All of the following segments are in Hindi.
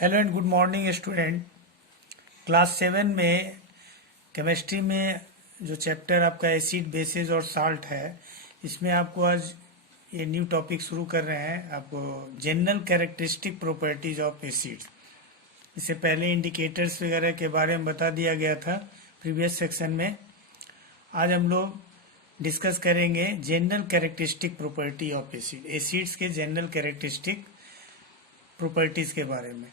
Hello and good morning student. Class 7 में केमिस्ट्री में जो चैप्टर आपका एसिड बेसिस और साल्ट है, इसमें आपको आज ये न्यू टॉपिक शुरू कर रहे हैं। आपको general characteristic properties of acids. इससे पहले इंडिकेटर्स वगैरह के बारे में बता दिया गया था प्रीवियस सेक्शन में। आज हम लोग डिस्कस करेंगे general characteristic property of acid, acids के जनरल कैरेक्टरिस्टिक प्रॉपर्टीज के बारे में।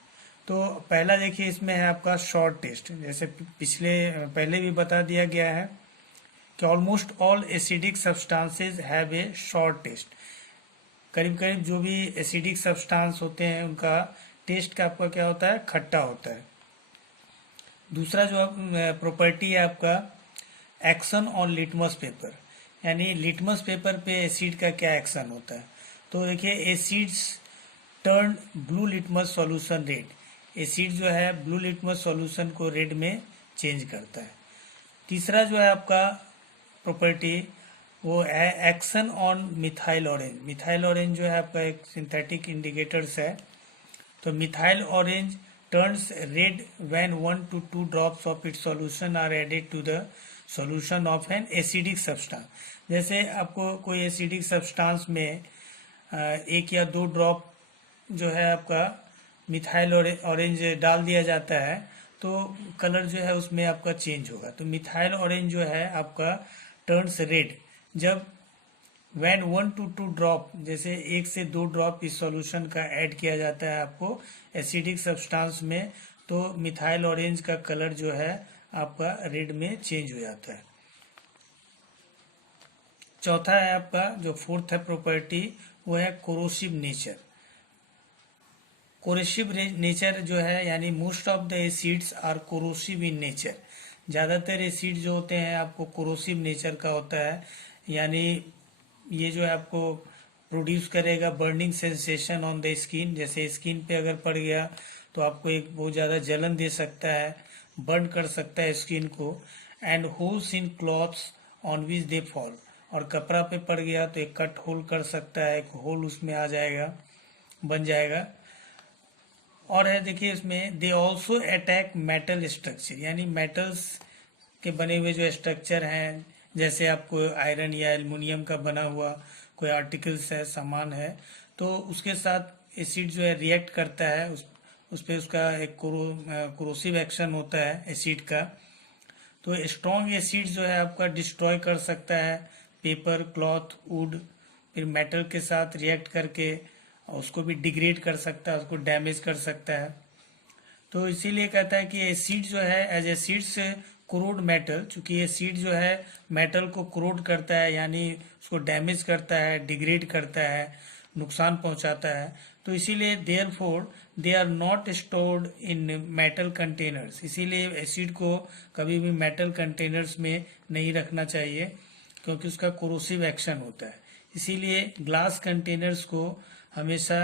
तो पहला देखिए, इसमें है आपका शॉर्ट टेस्ट। जैसे पहले भी बता दिया गया है कि almost all acidic substances have a short taste. करीब करीब जो भी एसिडिक सब्सटेंस होते हैं उनका टेस्ट का आपका क्या होता है, खट्टा होता है। दूसरा जो प्रॉपर्टी है आपका एक्शन ऑन लिटमस पेपर, यानी लिटमस पेपर पे एसिड का क्या एक्शन होता है। तो देखिए, acids turn blue litmus solution red. Acid जो है ब्लू लिटमस सॉल्यूशन को रेड में चेंज करता है। तीसरा जो है आपका प्रॉपर्टी वो है action on methyl orange. Methyl orange जो है आपका एक सिंथेटिक इंडिकेटर्स है। तो methyl orange turns red when 1 to 2 drops of its solution are added to the solution of an acidic substance. जैसे आपको कोई एसिडिक सब्सटेंस में एक या दो ड्रॉप जो है आपका मिथाइल ऑरेंज डाल दिया जाता है तो कलर जो है उसमें आपका चेंज होगा। तो मिथाइल ऑरेंज जो है आपका टर्न्स रेड जब व्हेन 1 to 2 ड्रॉप, जैसे 1 से 2 ड्रॉप इस सॉल्यूशन का ऐड किया जाता है आपको एसिडिक सब्सटेंस में, तो मिथाइल ऑरेंज का कलर जो है आपका रेड में चेंज हो जाता है। चौथा है आपका जो फोर्थ है प्रॉपर्टी, वो है कोरोसिव नेचर। कोरोसिव नेचर जो है, यानी most of the acids are corrosive in nature. ज़्यादातर एसिड जो होते हैं आपको कोरोसिव नेचर का होता है, यानी ये जो है आपको प्रोड्यूस करेगा burning sensation on the skin. जैसे स्किन पे अगर पड़ गया तो आपको एक बहुत ज़्यादा जलन दे सकता है, बर्न कर सकता है स्किन को। And holes in clothes on which they fall, और कपड़ा पे पड़ गया तो एक कट होल कर सकता है, एक होल उसमें आ जाएगा, बन जाएगा। और है देखिए इसमें they also attack metal structure, यानी मेटल्स के बने हुए जो स्ट्रक्चर हैं, जैसे आपको आयरन या एल्युमिनियम का बना हुआ कोई आर्टिकल्स है, सामान है, तो उसके साथ एसिड जो है रिएक्ट करता है, उस पर उसका एक कोरोसिव एक्शन होता है एसिड का। तो स्ट्रॉन्ग एसिड जो है आपका डिस्ट्रॉय कर सकता है पेपर, क्लॉथ, वुड, फिर मेटल के साथ रिएक्ट करके उसको भी डिग्रेड कर सकता है, उसको डैमेज कर सकता है। तो इसीलिए कहता है कि एसिड जो है एज एसिड से क्रोड मेटल, चूंकि एसिड जो है मेटल को क्रोड करता है, यानी उसको डैमेज करता है, डिग्रेड करता है, नुकसान पहुंचाता है। तो इसीलिए therefore they are not stored in metal containers. इसीलिए एसिड को कभी भी मेटल कंटेनर्स में नहीं रखना चाहिए, क्योंकि उसका कोरोसिव एक्शन होता है। इसीलिए ग्लास कंटेनर्स को हमेशा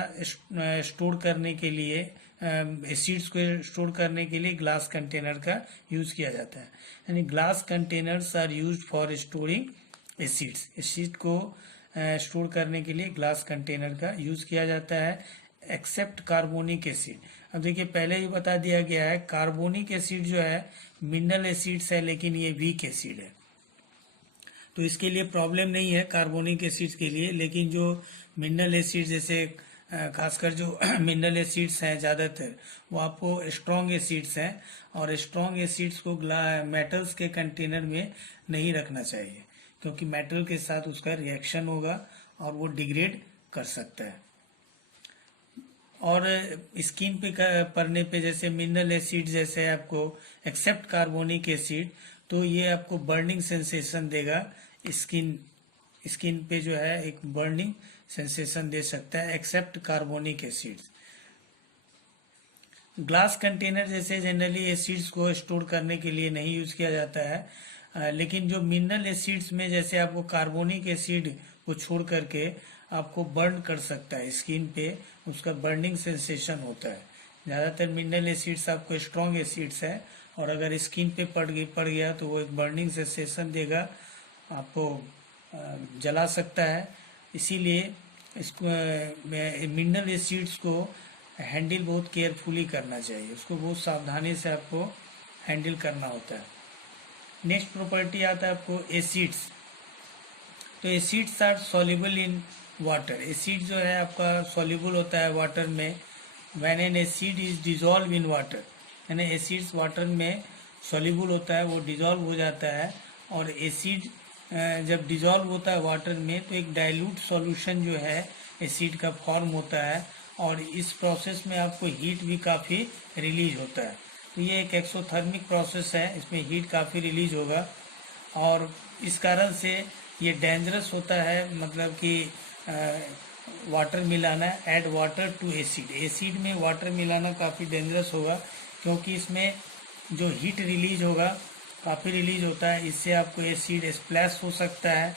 स्टोर करने के लिए, एसिड्स को स्टोर करने के लिए ग्लास कंटेनर का यूज किया जाता है। यानी glass containers are used for storing acids. Acid को स्टोर करने के लिए ग्लास कंटेनर का यूज किया जाता है, एक्सेप्ट कार्बोनिक एसिड। अब देखिए, पहले ही बता दिया गया है कार्बोनिक एसिड जो है मिनरल एसिड्स है, लेकिन ये वीक एसिड है, तो इसके लिए प्रॉब्लम नहीं है कार्बोनिक एसिड्स के लिए। लेकिन जो मिनरल एसिड, जैसे खासकर जो मिनरल एसिड्स हैं ज़्यादातर, वो आपको स्ट्रॉन्ग एसिड्स हैं, और स्ट्रॉन्ग एसिड्स को मेटल्स के कंटेनर में नहीं रखना चाहिए, क्योंकि मेटल के साथ उसका रिएक्शन होगा और वो डिग्रेड कर सकता है। और स्किन पे पड़ने पे, जैसे मिनरल एसिड जैसे आपको एक्सेप्ट कार्बोनिक एसिड, तो ये आपको बर्निंग सेंसेशन देगा। स्किन पे जो है एक बर्निंग सेंसेशन दे सकता है, except carbonic acids. Glass container जैसे जनरली एसिड्स को स्टोर करने के लिए नहीं यूज किया जाता है, लेकिन जो मिनरल एसिड्स में जैसे आपको कार्बोनिक एसिड को छोड़ करके आपको बर्न कर सकता है स्किन पे, उसका बर्निंग सेंसेशन होता है। ज़्यादातर मिनरल एसिड्स आपको स्ट्रॉन्ग एसिड्स है, और अगर स्किन पे पड़ गया तो वो एक बर्निंग सेंसेशन देगा, आपको जला सकता है। इसीलिए इसको मिनरल एसिड्स को हैंडल बहुत केयरफुली करना चाहिए, उसको बहुत सावधानी से आपको हैंडल करना होता है। नेक्स्ट प्रॉपर्टी आता है आपको एसिड्स। तो acids are soluble in water. Acid जो है आपका सॉल्युबल होता है वाटर में। When an acid is dissolve in water, यानी एसिड्स वाटर में सॉल्युबल होता है, वो डिजॉल्व हो जाता है। और एसिड जब डिजॉल्व होता है वाटर में तो एक डाइल्यूट सॉल्यूशन जो है एसिड का फॉर्म होता है, और इस प्रोसेस में आपको हीट भी काफ़ी रिलीज होता है। तो ये एक एक्सोथर्मिक प्रोसेस है, इसमें हीट काफ़ी रिलीज होगा, और इस कारण से ये डेंजरस होता है, मतलब कि वाटर मिलाना, add water to acid. Acid में वाटर मिलाना काफ़ी डेंजरस होगा, क्योंकि इसमें जो हीट रिलीज होगा काफ़ी रिलीज होता है। इससे आपको एसिड स्प्लैश हो सकता है,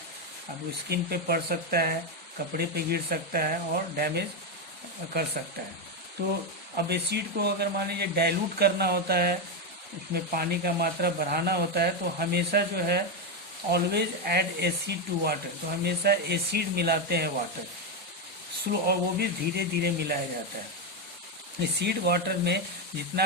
अब स्किन पे पड़ सकता है, कपड़े पे गिर सकता है और डैमेज कर सकता है। तो अब एसिड को अगर मान लीजिए डाइल्यूट करना होता है, उसमें पानी का मात्रा बढ़ाना होता है, तो हमेशा जो है always add acid to water. तो हमेशा एसिड मिलाते हैं वाटर स्लो, और वो भी धीरे धीरे मिलाया जाता है। एसिड वाटर में जितना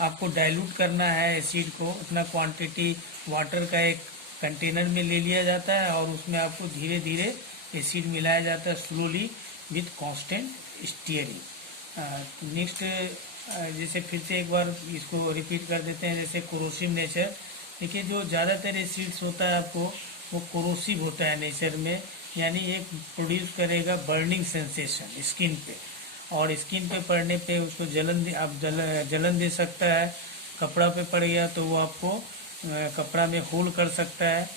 आपको डाइल्यूट करना है एसिड को, उतना क्वांटिटी वाटर का एक कंटेनर में ले लिया जाता है, और उसमें आपको धीरे धीरे एसिड मिलाया जाता है slowly with constant steering. Next जैसे फिर से एक बार इसको रिपीट कर देते हैं, जैसे कोरोसिव नेचर। देखिए जो ज़्यादातर एसिड्स होता है आपको वो कोरोसिव होता है नेचर में, यानी एक प्रोड्यूस करेगा बर्निंग सेंसेशन स्किन पे, और स्किन पे पड़ने पे उसको जलन दे सकता है। कपड़ा पे पड़ गया तो वो आपको कपड़ा में होल कर सकता है।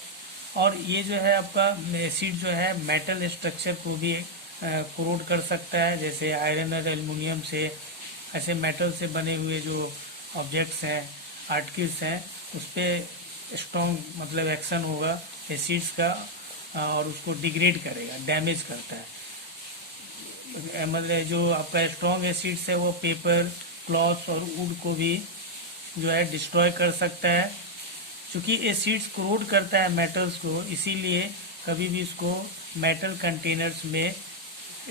और ये जो है आपका एसिड जो है मेटल स्ट्रक्चर को भी कोरोड कर सकता है, जैसे आयरन और एल्युमिनियम से, ऐसे मेटल से बने हुए जो ऑब्जेक्ट्स हैं, आर्टिकल्स हैं, उस पर स्ट्रॉन्ग मतलब एक्शन होगा एसिड्स का, और उसको डिग्रेड करेगा, डैमेज करता है। मतलब जो आपका स्ट्रॉन्ग एसिड्स है वो पेपर, क्लॉथ और वुड को भी जो है डिस्ट्रॉय कर सकता है। चूँकि एसिड्स कोरोड करता है मेटल्स को, इसीलिए कभी भी इसको मेटल कंटेनर्स में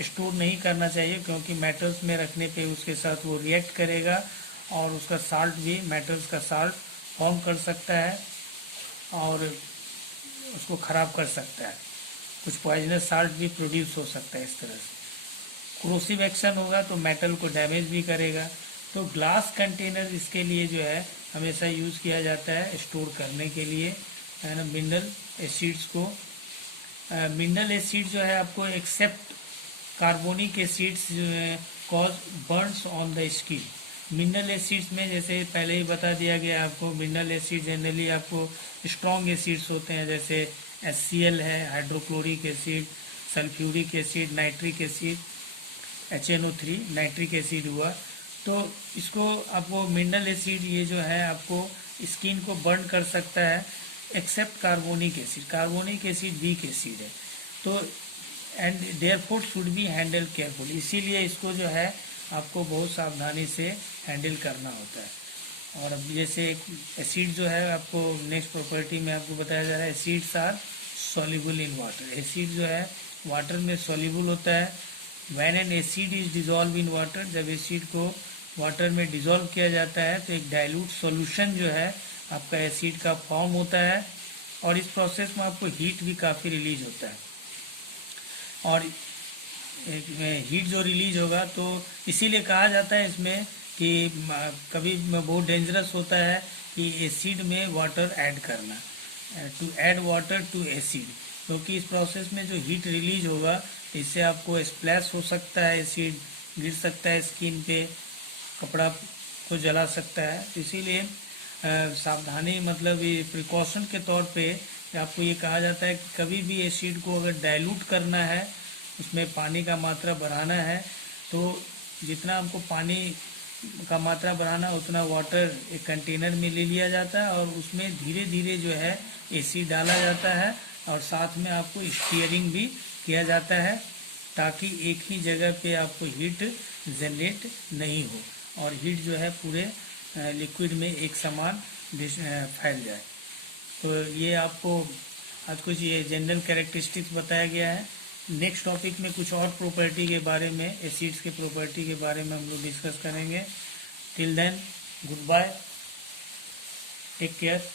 स्टोर नहीं करना चाहिए, क्योंकि मेटल्स में रखने पे उसके साथ वो रिएक्ट करेगा, और उसका साल्ट भी, मेटल्स का साल्ट फॉर्म कर सकता है और उसको ख़राब कर सकता है। कुछ पॉइजनस साल्ट भी प्रोड्यूस हो सकता है इस तरह से। क्रोसिव एक्शन होगा तो मेटल को डैमेज भी करेगा। तो ग्लास कंटेनर इसके लिए जो है हमेशा यूज़ किया जाता है स्टोर करने के लिए, है ना, मिनरल एसिड्स को। मिनरल एसिड जो है आपको except carbonic acids cause burns on the skin. Mineral acids में जैसे पहले ही बता दिया गया आपको, मिनरल एसिड जनरली आपको स्ट्रॉन्ग एसिड्स होते हैं, जैसे HCl है, hydrochloric acid, sulphuric acid, nitric acid, HNO3 nitric acid हुआ। तो इसको आपको मिनरल एसिड ये जो है आपको स्किन को बर्न कर सकता है, except carbonic acid. Carbonic acid weak acid है, तो and therefore should be handle careful. इसीलिए इसको जो है आपको बहुत सावधानी से हैंडल करना होता है। और अब जैसे एसिड जो है आपको नेक्स्ट प्रॉपर्टी में आपको बताया जा रहा है, acids are soluble in water. Acid जो है वाटर में सॉल्युबल होता है। When an acid is dissolve in water, जब एसिड को वाटर में डिजॉल्व किया जाता है तो एक डाइल्यूट सॉल्यूशन जो है आपका एसिड का फॉर्म होता है, और इस प्रोसेस में आपको हीट भी काफ़ी रिलीज होता है। और हीट जो रिलीज होगा तो इसीलिए कहा जाता है इसमें कि कभी बहुत डेंजरस होता है कि एसिड में वाटर ऐड करना, to add water to acid, क्योंकि इस प्रोसेस में जो हीट रिलीज होगा इससे आपको स्प्लैश हो सकता है, एसिड गिर सकता है स्किन पे, कपड़ा को जला सकता है। तो इसीलिए सावधानी, मतलब ये प्रिकॉशन के तौर पे आपको ये कहा जाता है कि कभी भी एसिड को अगर डाइल्यूट करना है, उसमें पानी का मात्रा बढ़ाना है, तो जितना हमको पानी का मात्रा बढ़ाना उतना वाटर एक कंटेनर में ले लिया जाता है, और उसमें धीरे धीरे जो है एसिड डाला जाता है, और साथ में आपको स्टीयरिंग भी किया जाता है, ताकि एक ही जगह पे आपको हीट जनरेट नहीं हो, और हीट जो है पूरे लिक्विड में एक समान फैल जाए। तो ये आपको आज कुछ ये जनरल कैरेक्टरिस्टिक्स बताया गया है। नेक्स्ट टॉपिक में कुछ और प्रॉपर्टी के बारे में, एसिड्स के प्रॉपर्टी के बारे में हम लोग डिस्कस करेंगे। Till then, good bye, take care.